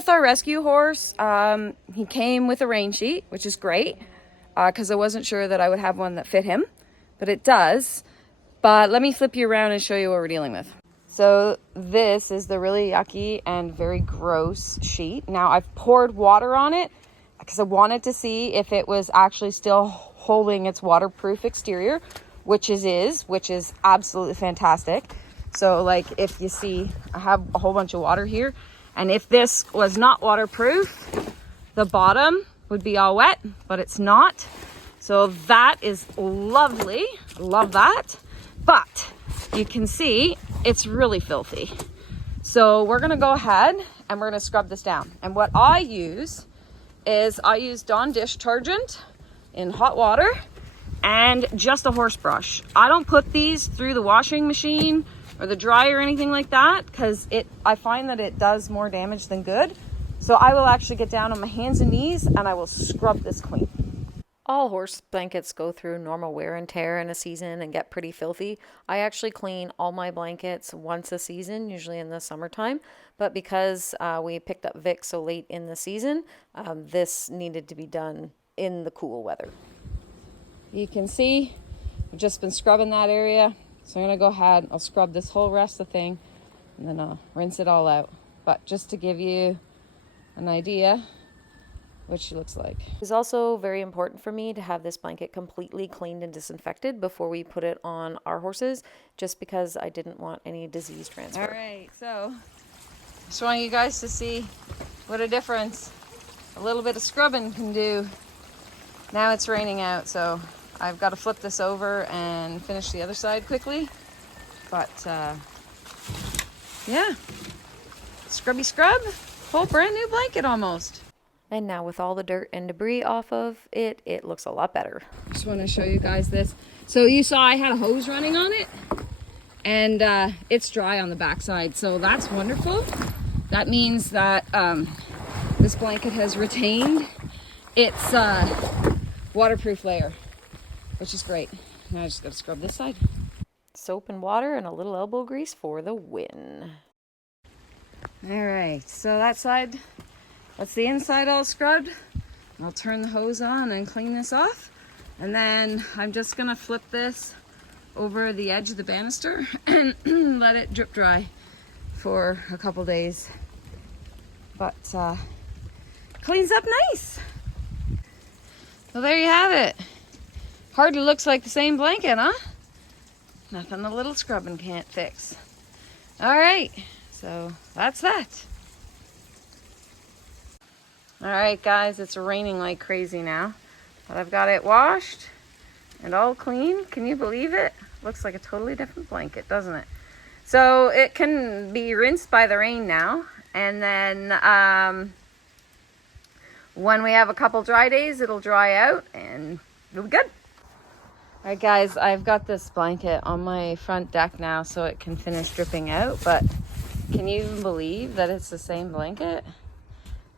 with our rescue horse, he came with a rain sheet, which is great, because I wasn't sure that I would have one that fit him, but it does. But let me flip you around and show you what we're dealing with. So this is the really yucky and very gross sheet. Now I've poured water on it because I wanted to see if it was actually still holding its waterproof exterior, which is absolutely fantastic. So like if you see, I have a whole bunch of water here, and if this was not waterproof, the bottom would be all wet, but it's not. So that is lovely, love that. But you can see it's really filthy. So we're gonna go ahead and we're gonna scrub this down. And what I use is Dawn dish detergent in hot water and just a horse brush. I don't put these through the washing machine or the dryer or anything like that, because I find that it does more damage than good. So I will actually get down on my hands and knees and I will scrub this clean. All horse blankets go through normal wear and tear in a season and get pretty filthy. I actually clean all my blankets once a season, usually in the summertime. But because we picked up Vic so late in the season, this needed to be done in the cool weather. You can see I've just been scrubbing that area. So I'm going to go ahead, I'll scrub this whole rest of the thing, and then I'll rinse it all out. But just to give you an idea what she looks like. It's also very important for me to have this blanket completely cleaned and disinfected before we put it on our horses, just because I didn't want any disease transfer. All right, so just want you guys to see what a difference a little bit of scrubbing can do. Now it's raining out, so I've got to flip this over and finish the other side quickly. But yeah, scrubby scrub, whole brand new blanket almost. And now with all the dirt and debris off of it, it looks a lot better. Just want to show you guys this. So you saw I had a hose running on it, and it's dry on the backside. So that's wonderful. That means that this blanket has retained its waterproof layer, which is great. Now I just got to scrub this side. Soap and water and a little elbow grease for the win. All right, so that side, that's the inside all scrubbed. I'll turn the hose on and clean this off. And then I'm just gonna flip this over the edge of the banister and let it drip dry for a couple days. But cleans up nice. Well, there you have it. Hardly looks like the same blanket, huh? Nothing a little scrubbing can't fix. All right, so that's that. All right, guys, it's raining like crazy now, but I've got it washed and all clean. Can you believe it? Looks like a totally different blanket, doesn't it? So it can be rinsed by the rain now, and then when we have a couple dry days, it'll dry out and it'll be good. All right, guys, I've got this blanket on my front deck now so it can finish dripping out, but can you believe that it's the same blanket?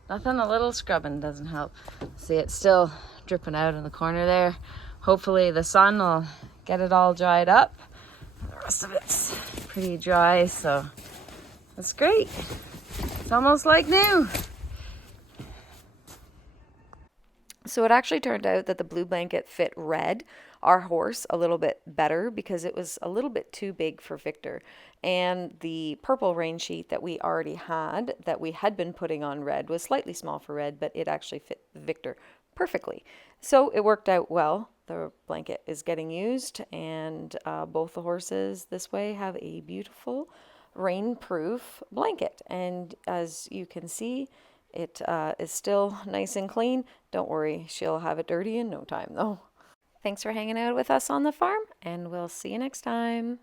Nothing a little scrubbing doesn't help. See, it's still dripping out in the corner there. Hopefully the sun will get it all dried up. The rest of it's pretty dry, so that's great. It's almost like new. So it actually turned out that the blue blanket fit Red, our horse, a little bit better because it was a little bit too big for Victor. And the purple rain sheet that we already had, that we had been putting on Red, was slightly small for Red, but it actually fit Victor perfectly. So it worked out well. The blanket is getting used, and both the horses this way have a beautiful rain-proof blanket. And as you can see, it is still nice and clean. Don't worry, she'll have it dirty in no time though. Thanks for hanging out with us on the farm, and we'll see you next time.